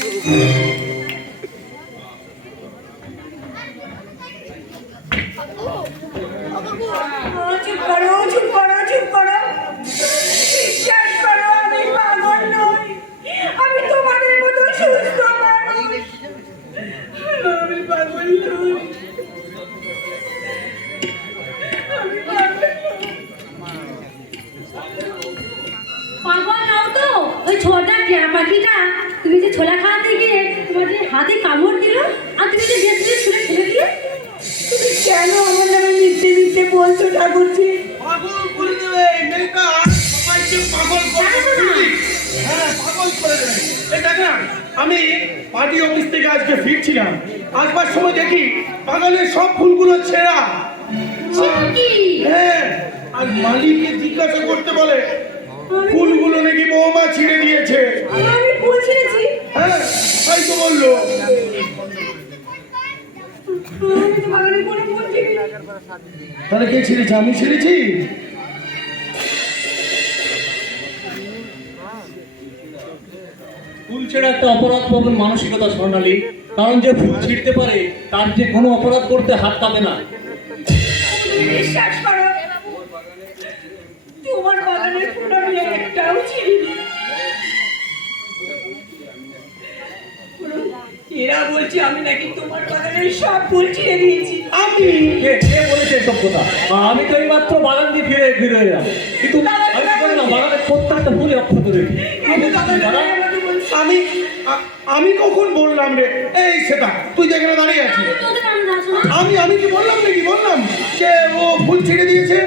চুপ আজকে ফিরছিলাম। আসবার সময় দেখি বাগানের সব ফুলগুলো ছেঁড়া। হ্যাঁ আর মালিককে জিজ্ঞাসা করতে বলে ফুলগুলো নাকি বৌমা ছিঁড়ে দিয়েছে? আমি ফুল ছিঁড়েছি। হ্যাঁ তাই তো বলল। তাহলে কে ছিঁড়েছে? আমি ছিঁড়েছি? ছেড়া একটা অপরাধ প্রবণ মানসিকতা স্বর্ণালী। কারণ যে ফুল ছিঁড়তে পারে তার যে কোনো অপরাধ করতে হাত কাঁপে না। বিশ্বাস করো? তোমার বাগানের ফুল আমি একটাও ছিঁড়িনি এরা বলছে আমি নাকি তোমার বাগানের সব ফুল ছিঁড়ে দিয়েছি। আমি কে কে বলেছে এসব কথা? আমি তো এই মাত্র বাগান দিয়ে ফিরে ফিরে এলাম। কিন্তু আমি না বাগানের প্রত্যেকটা ফুলে অক্ষত রেখে আমি আমি কখন বললাম রে? এই সেটা তুই যেখানে দাঁড়িয়ে আছিস। আমি আমি কি বললাম নাকি? বললাম যে ও ফুল ছেড়ে দিয়েছে।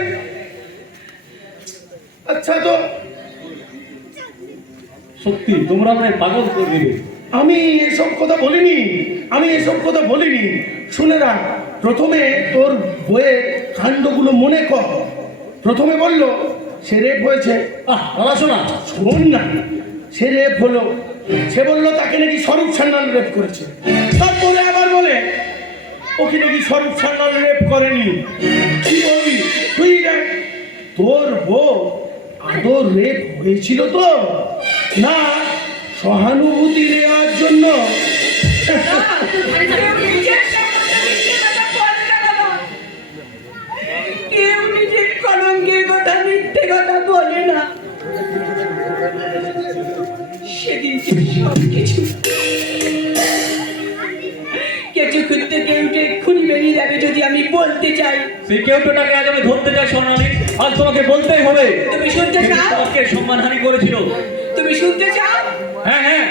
আচ্ছা তো সত্যি তোমরা মানে পাগল করে দিবে আমি এসব কথা বলিনি আমি এসব কথা বলিনি। শুনে রাখ প্রথমে তোর বইয়ের কাণ্ডগুলো মনে কর। প্রথমে বলল সে রেপ হয়েছে। আহ শোনা। শোন না সে রেপ হলো। সে বলল, তাকে নাকি স্বরূপ সান্যাল রেপ করেছে। তারপরে আবার বলে, ওকে নাকি স্বরূপ সান্যাল রেপ করেনি? কি বলবি? তুই দেখ, তোর বউ আদৌ রেপ হয়েছিল তো। না, সহানুভূতি নেওয়ার জন্য। কেউ নিজের কলঙ্কের কথা মিথ্যে কথা বলে না। এক্ষুনি বেরিয়ে যাবে যদি আমি বলতে চাই। সেই কেউটাকে আজ আমি ধরতে চাই স্বর্ণালী আজ তোমাকে বলতেই হবে। তুমি শুনতে চাও? তোমাকে সম্মানহানি করেছিল। তুমি শুনতে চাও? হ্যাঁ হ্যাঁ।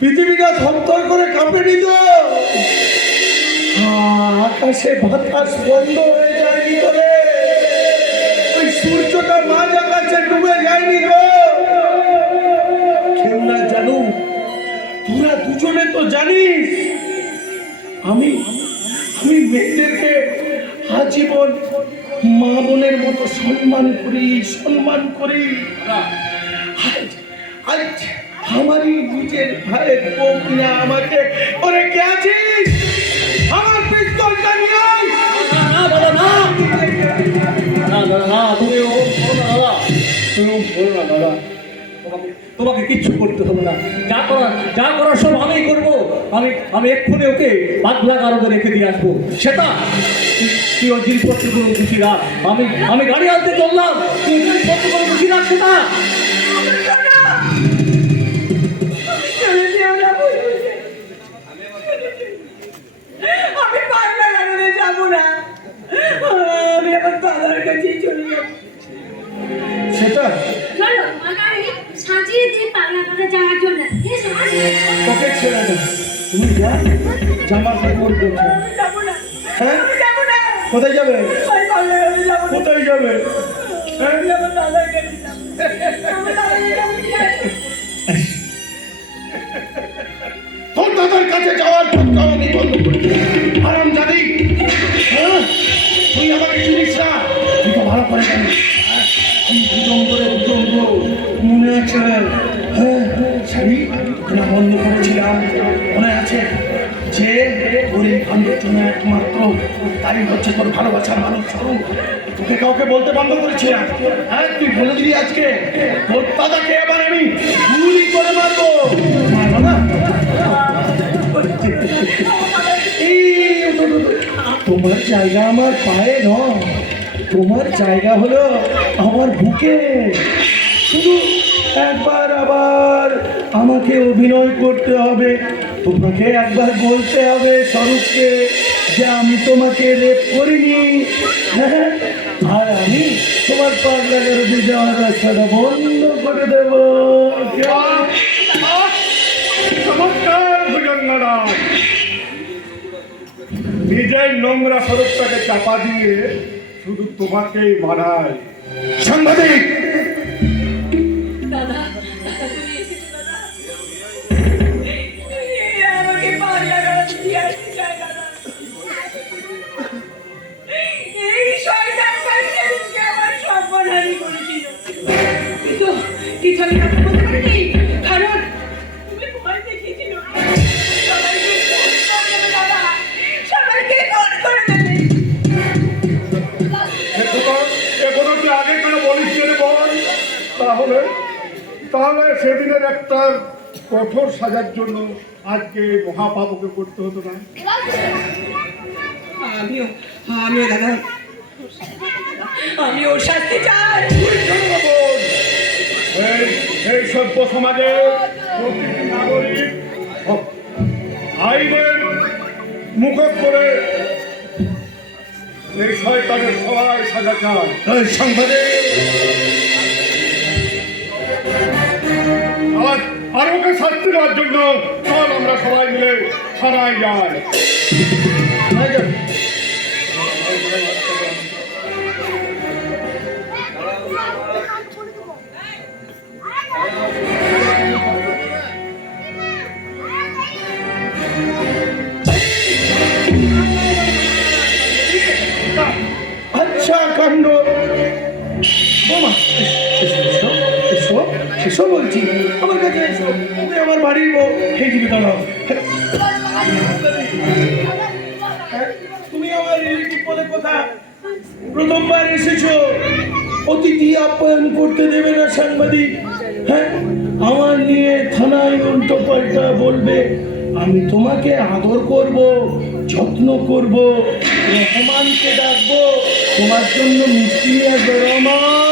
পৃথিবীটা থরথর করে কাঁপেনি তো আহ, আকাশে বাতাস বন্ধ হয়ে যায়নি তো রে। ওই সূর্যটা মাঝ আকাশে ডুবে যায়নি গো কেউ না জানু তোরা দুজনে তো জানিস আমি আমি মেয়েদেরকে আজীবন মা বোনের মতো সম্মান করি সম্মান করি। আজ আজ আমারই নিজের ভাইয়ের বউ কিনা আমাকে। ওরে কে আছিস? আমার পিস্তলটা নিয়ে না না দাদা না। না দাদা না, তুমি ও না দাদা তুমি করো না দাদা তোমাকে কিচ্ছু করতে হবে না। যা করার যা করার সব আমিই করব। আমি আমি এক্ষুনি ওকে বাদলা কারণে রেখে দিয়ে আসব। সেটা তুই- ওর জিনিসপত্রগুলো খুশি রাখ আমি আমি গাড়ি আনতে চললাম। তুই জিনিসপত্রগুলো খুশি রাখ সেটা? হ্যাঁ? কোথায় যাবে? কোথায় যাবে? হ্যাঁ। তোর দাদার কাছে যাওয়ার পথটা আমি আরাম জানি। হ্যাঁ? তুই আমাকে চিনিস না। তো ভালো করে জানিস। হ্যাঁ? মনে আছে। শাড়ি ওখানে বন্ধ করেছিলাম। মনে আছে যে গরিব কাণ্ডের জন্য একমাত্র তাই হচ্ছে তোর ভালোবাসার মানুষ স্বরূপ তোকে কাউকে বলতে বন্ধ করেছিলাম হ্যাঁ তুই বলে দিলি আজকে, তোর দাদাকে এবার আমি গুলি করে মারবো। মারবো না তোমার জায়গা আমার পায়ে নয়। তোমার জায়গা হলো আমার বুকে। শুধু একবার আবার আমাকে অভিনয় করতে হবে। তোমাকে একবার বলতে হবে স্বরূপকে যে আমি তোমাকে রেপ করিনি। হ্যাঁ আর আমি তোমার গারদে যাওয়ার রাস্তাটা বন্ধ করে দেবো। নিজের নোংরা স্বরূপটাকে চাপা দিয়ে শুধু তোমাকেই মানায়। সাংবাদিক! আমি কথা বলতে পারিনি কারণ তুমি ভয় দেখিয়েছিল তাহলে তাহলে সেদিনের একটা কঠোর সাজার জন্য আজকে মহাপাপকে করতে হতো না। আমিও আমিও দাদা আমি ওর শাস্তি চাই। এই এই সভ্য সমাজে প্রতিটি নাগরিক আইনের মুখোশ করে এই শয়তানের সবাই সাজা চায়। এই আর আর ওকে শাস্তি দেওয়ার জন্য চল আমরা সবাই মিলে থানায় যাই। এসো বলছি। আমার কাছে এসো তুমি আমার বাড়ির বউ। সেই দিকে দাঁড়াও। হ্যাঁ, তুমি আমার রিলেটিভ বলে কথা প্রথমবার এসেছ। অতিথি আপ্যায়ন করতে দেবে না সাংবাদিক। হ্যাঁ আমার নিয়ে থানায় উল্টো পাল্টা বলবে। আমি তোমাকে আদর করব যত্ন করব রহমানকে ডাকবো। তোমার জন্য মিষ্টি নিয়ে রহমান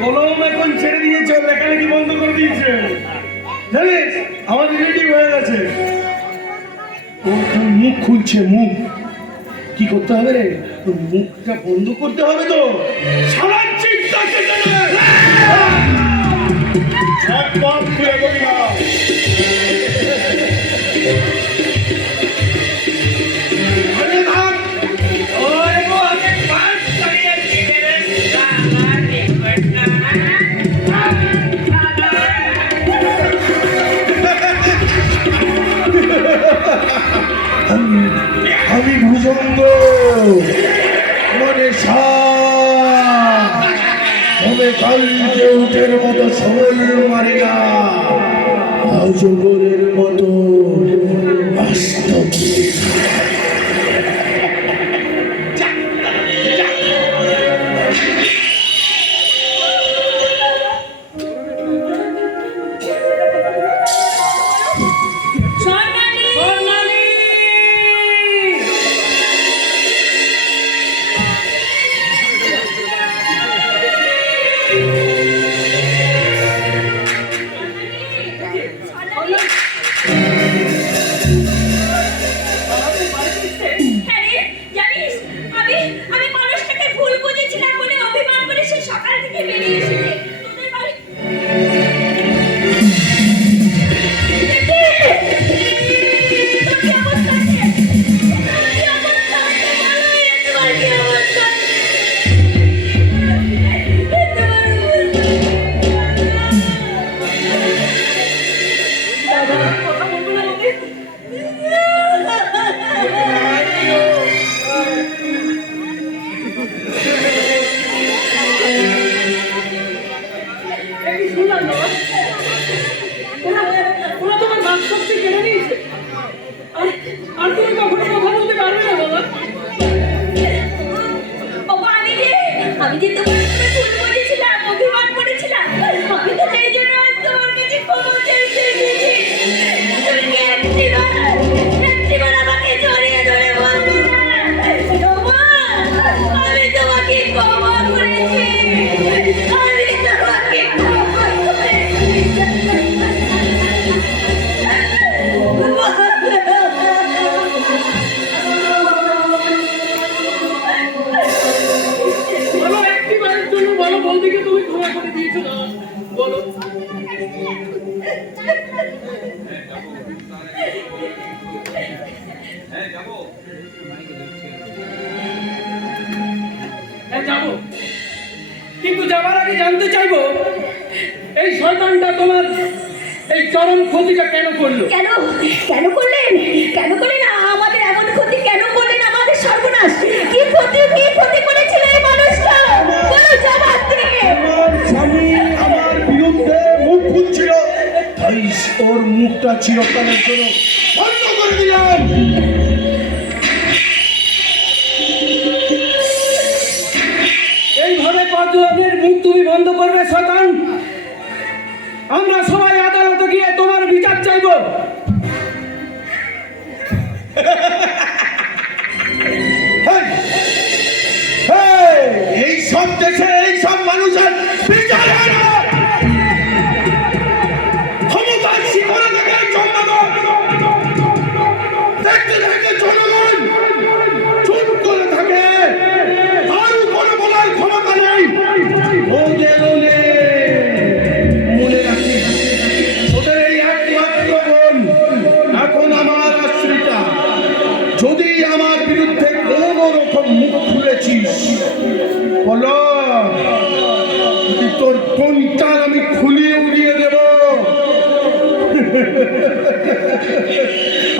কলম এখন ছেড়ে দিয়েছে লেখালেখি বন্ধ করে দিয়েছে। জানিস, আমার রিলেটিভ হয়ে গেছে। মুখ খুলছে, মুখ। কি করতে হবে রে? মুখটা বন্ধ করতে হবে তো। সারা চিন্তা কেটে একদম খুলে বলি না কাল উঠের মতো সবল মারি না। অজগরের মতো কেন করলেন? কেন করলেন? আমাদের এমন ক্ষতি কেন করলেন? আমাদের সর্বনাশ। কি ক্ষতি কি ক্ষতি করেছিল এই মানুষটা? বলো জবাব দে আমার স্বামী আমার বিরুদ্ধে মুখ খুলছিল। তাই ওর মুখটা চিরকালের জন্য বন্ধ করে দিলাম। এইভাবে কতজনের মুখ তুমি বন্ধ করবে শতান আমরা সবাই আদালতে গিয়ে তোমার বিচার চাইব! এই সব দেশে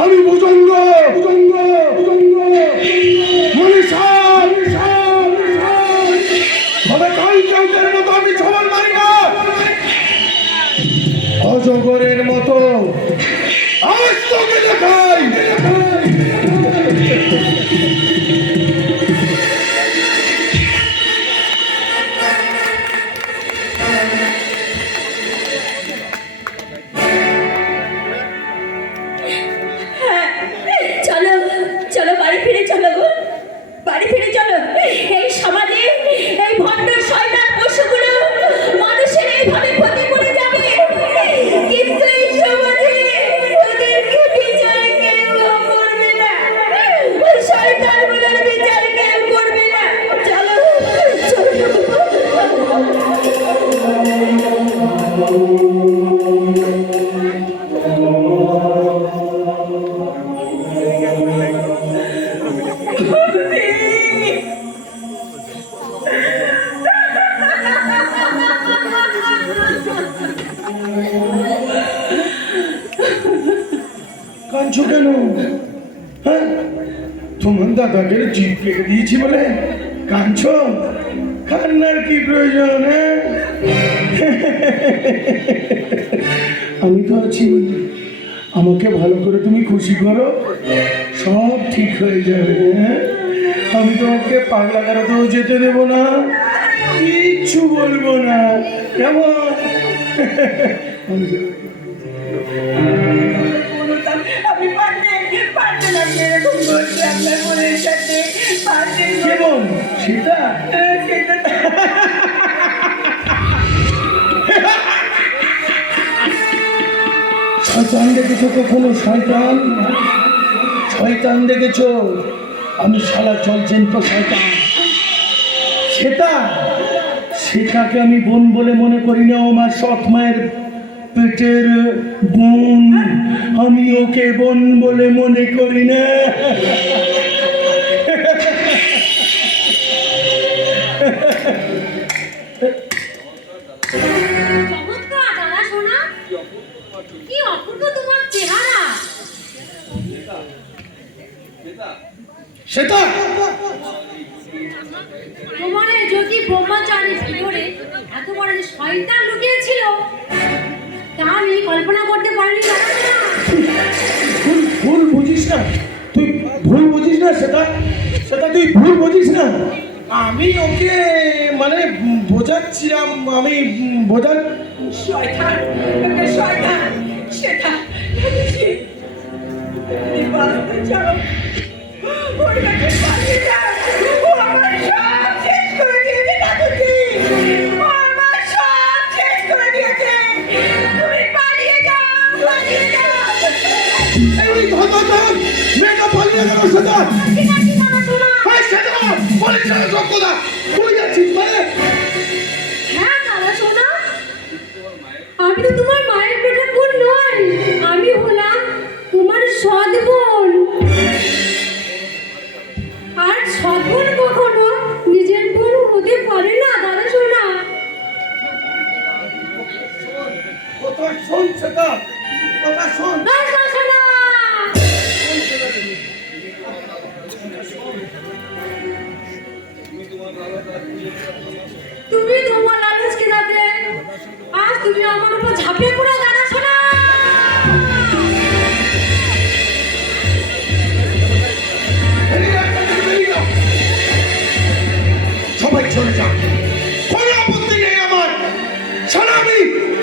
আমি ভুজঙ্গ খুশি করো সব ঠিক হয়ে যাবে হ্যাঁ? আমি তোমাকে পাগলা গাড়াতেও যেতে দেবো না কিচ্ছু বলব না কেমন? আমি। বলতাম, দেখেছ কখনো, শয়তান? শয়তান দেখেছ? আমি সারা চলছেন তো শয়তান। সেটা, সেটাকে আমি বোন বলে মনে করি না আমার সৎ মায়ের পেটের বোন। আমি ওকে বোন বলে মনে করি না। সেটা? তোমার যদি ব্রহ্মচারীর ভিতরে এত বড় যে শয়তান লুকিয়েছিল তা আমি কল্পনা করতে পারিনি ভুল ভুল বুঝিস না। তুই ভুল বুঝিস না সেটা? সেটা তুই ভুল বুঝিস না। আমি ওকে মানে বোঝাচ্ছিলাম আমি বোঝা শয়তান একটা শয়তান সেটা মেয়েটা পালিয়ে গেল সেটা সেটা বলিস না সব তুই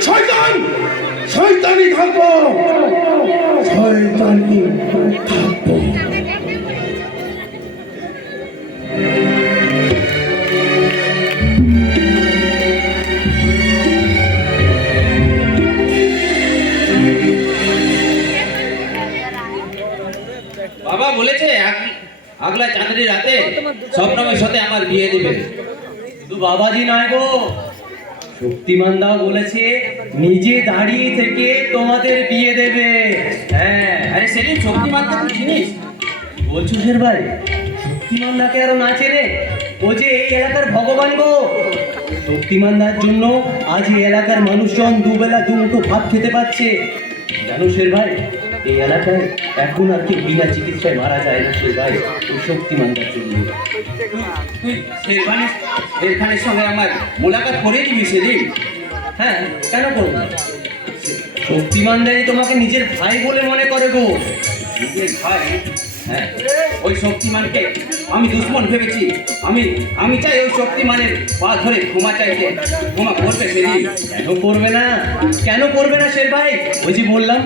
শয়তান! শয়তানি থাকব! শয়তানি থাকব। বাবা বলেছে, আগ- আগলা চাঁদনি রাতে স্বপ্নমের সাথে আমার বিয়ে দিবে। শুধু বাবাজি নয় গো। শক্তিমান দাও বলেছে, নিজে দাঁড়িয়ে থেকে তোমাদের বিয়ে দেবে। হ্যাঁ আরে সেদিন শক্তিমান তো কি জিনিস বলছো শের ভাই শক্তিমান দাকে আরও না চেনে? ও যে এই এলাকার ভগবান গো। শক্তিমান দার জন্য আজ এলাকার মানুষজন দুবেলা দুমুঠো ভাত খেতে পাচ্ছে। জানো শের ভাই এই এলাকায় এখন আর কেউ বিনা চিকিৎসায় মারা যায় না শের ভাই, ওই শক্তিমান দার জন্য। তুই শেরখানের সঙ্গে আমার মোলাকাত করে দিবি সেদিন? হ্যাঁ কেন করব দাই তোমাকে নিজের ভাই বলে মনে করে গো। নিজের ভাই? হ্যাঁ ওই শক্তিমানকে আমি দুশ্মন ভেবেছি। আমি আমি চাই ওই শক্তিমানের পা ধরে ক্ষমা চাইতে, ক্ষমা করবে সেদিন। কেন করবে না? কেন করবে না শের ভাই? ওই যে বললাম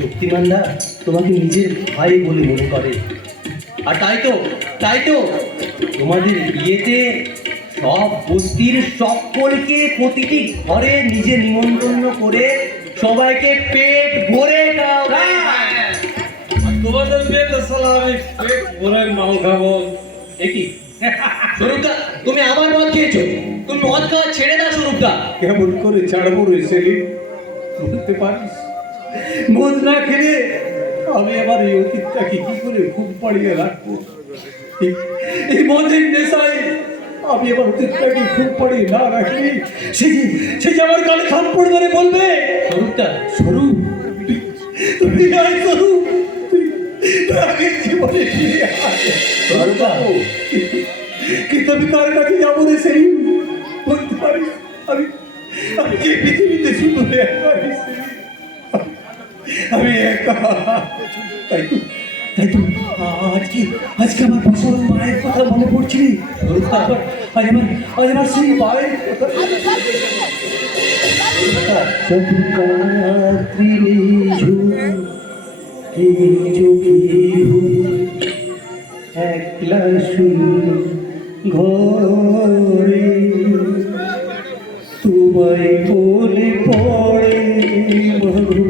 শক্তিমান দা তোমাকে নিজের ভাই বলে মনে করে। আর তাই তো তাই তো তোমাদের বিয়েতে সব বস্তির সকলকে প্রতিটি ঘরে নিজে নিমন্ত্রণ করে সবাইকে পেট ভরে খাওয়াবে তোমাদের বিয়েতে সালা আমি পেট ভরে মাল খাব। একই স্বরূপদা তুমি আবার মদ খেয়েছো? তুমি মদ খাওয়া ছেড়ে দাও স্বরূপদা। কেমন করে ছাড়বো রে সেলিম? বলতে পারিস? মদ না খেলে আমি আবার এই অতীতটাকে কি করে ঘুম পাড়িয়ে রাখব? এই- মদের নেশায় আমি আবার অতীতটাকে ঘুম পাড়িয়ে না রাখি সে সে আমার গালে থাপ্পড় ধরে বলবে? স্বরূপদা স্বরূপ। তুমি আয় স্বরূপ। কিন্তু আমি কার যাব সেই বলতে আমি পৃথিবীতে শুধু। আমি একা তাই তো তাই তো আজকে আজকে আমার বছর মায়ের কথা মনে পড়ছে স্বরূপদা, আজ আমার আজ আমার সেই মায়ের কথা চন্দ্রাত্রি নিঝুম একলা শুধু ঘরে তোমায় বলে পড়ে মরু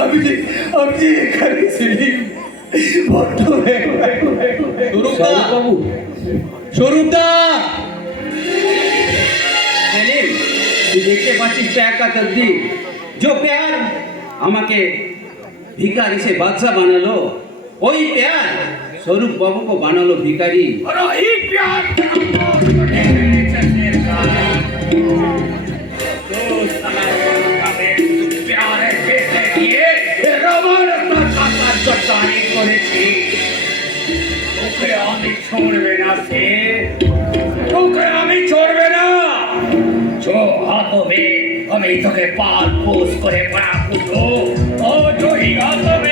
আমি যে আমি যে এখানে ছিলি বড্ড স্বরূপদা বাবু স্বরূপদা সেলিম তুই দেখতে পাচ্ছিস প্যার का तब्दील जो प्यार আমাকে ভিখারি সে বাদশা বানালো ওই प्यार স্বরূপ বাবু को বানালো ভিখারি और वही प्यार প্যারে চড়বে না সে। তোকে আমি চড়বে না। চো হাতবে আমি তোকে পাল পোষ করে পাড়া পুজো ও জহি হাতবে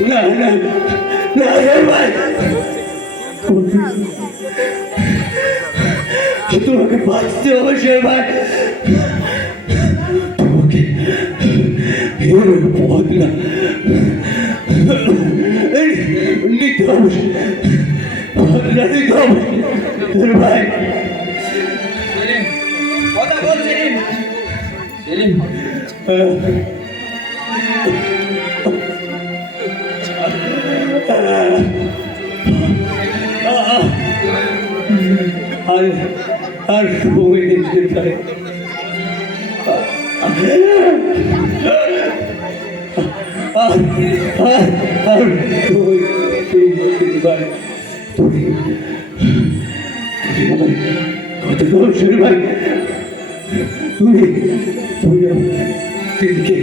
না না না না রে ভাই তোমাকে বাঁচতে হবে সে ভাই তোমাকে এর পথ না এই নিতে হবে পথটা নিতে হবে রে ভাই সেলিম কথা বল সেলিম সেলিম আর আর সময় দিতে চাই কত শুরু ভাই। তুমি তুমি দিদিকে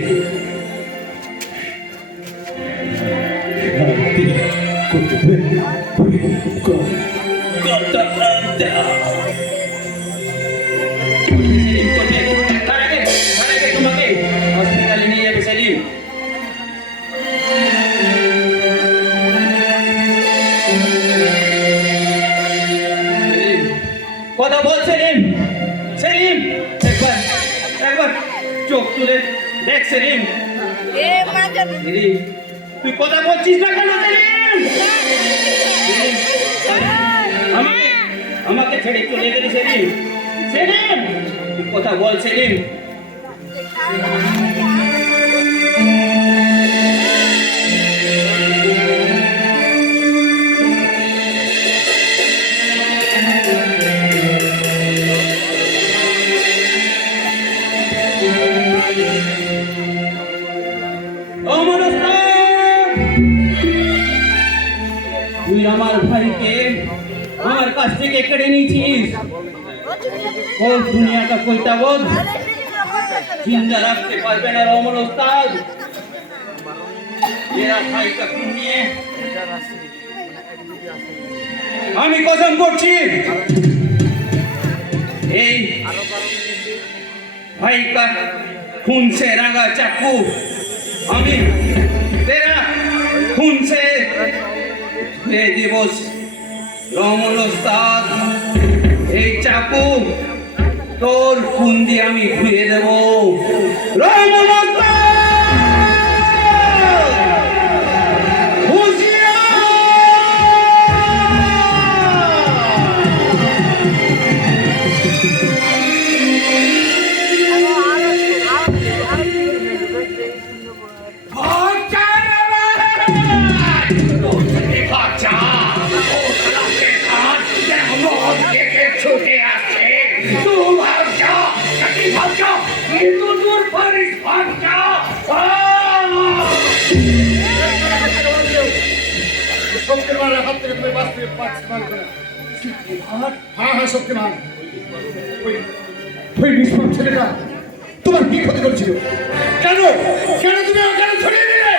কথা ও দুনিয়াটা কইটা বোধ চিন্তা রাখতে পারবে না রমন ওস্তাদ। আমি কসম করছি। এই ভাই কা খুন সে রাঙা চাকু। আমি তেরা খুন সে দিবস রমন ওস্তাদ, এই চাকু তোর কুন্দি আমি ধুয়ে দেব। রমন হ্যাঁ হ্যাঁ শক্তিমান ওই নিষ্পাপ ছেলেটা তোমার কি ক্ষতি করছিল? কেন? কেন তুমি কেন ছড়িয়ে দিলে?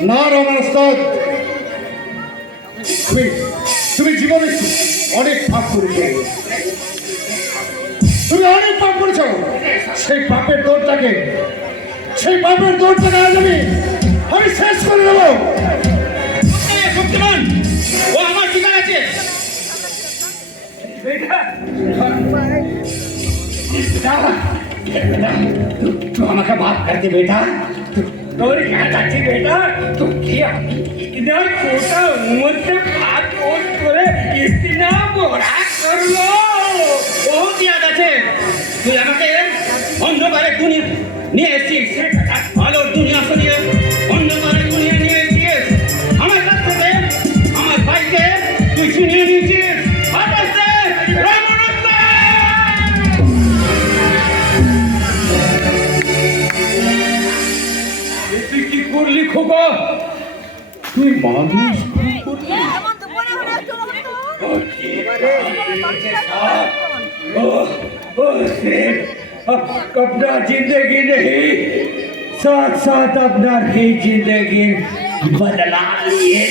না না অনেক পাপ করেছো তুমি অনেক পাপ করেছো সেই পাপের দৌড়টাকে সেই পাপের দৌড়টাকে আজ আমি আমি শেষ করে দেবো এই শক্তিমান ও আমার ঠিকানা আছে तू আমাকে মাফ कर दे बेटा और क्या चाची बेटा तुम क्या इतना छोटा उम्र से বহুত ইয়াদ আছে তুই আমাকে অন্ধকারে তুমি নিয়ে এসেছিস। আলোর দুনিয়া সরিয়ে অন্ধকারে দুনিয়া নিয়ে এসেছিস। আমার কাছ থেকে আমার ভাইকে তুই ছিনিয়ে নিয়েছিস। তুই কি করলি খোকা? তুই মানুষ अपना ज़िंदगी नहीं साथ साथ अपना ही ज़िंदगी बदला लिए।